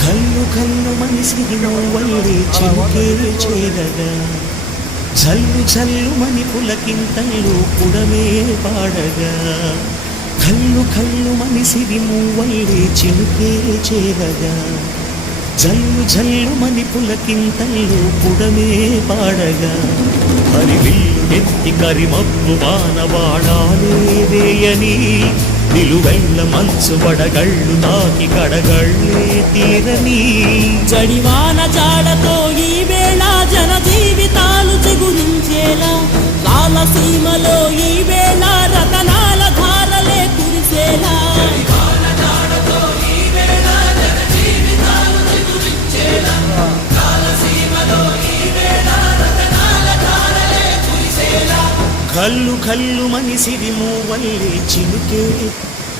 కల్లు కల్లు మనిసిరి నవ్వల్లే చిలుకే చేరగా జల్లు జల్లు మని పులకింతల్లు పుడమే పాడగా కల్లు కల్లు మనిసిరి మూవల్లే చిలుకే చేరగా జల్లు జల్లు మని పులకింతల్లు పుడమే పాడగా హరివిల్లు ఎత్తి కరిమబ్బు వానవాడాలే వేయని నిలువెల్ల మంచు వడగళ్ళు తాకి కడగళ్ళే తీరని జడివాన జాడతో ఈ వేళ జన జీవితాలు చిగురించేలా రాలసీమలో ఈ వేళ రతనాల ధారలే కురిసేలా కల్లు కల్లు మనిసిరి మూవల్లే చిలుకే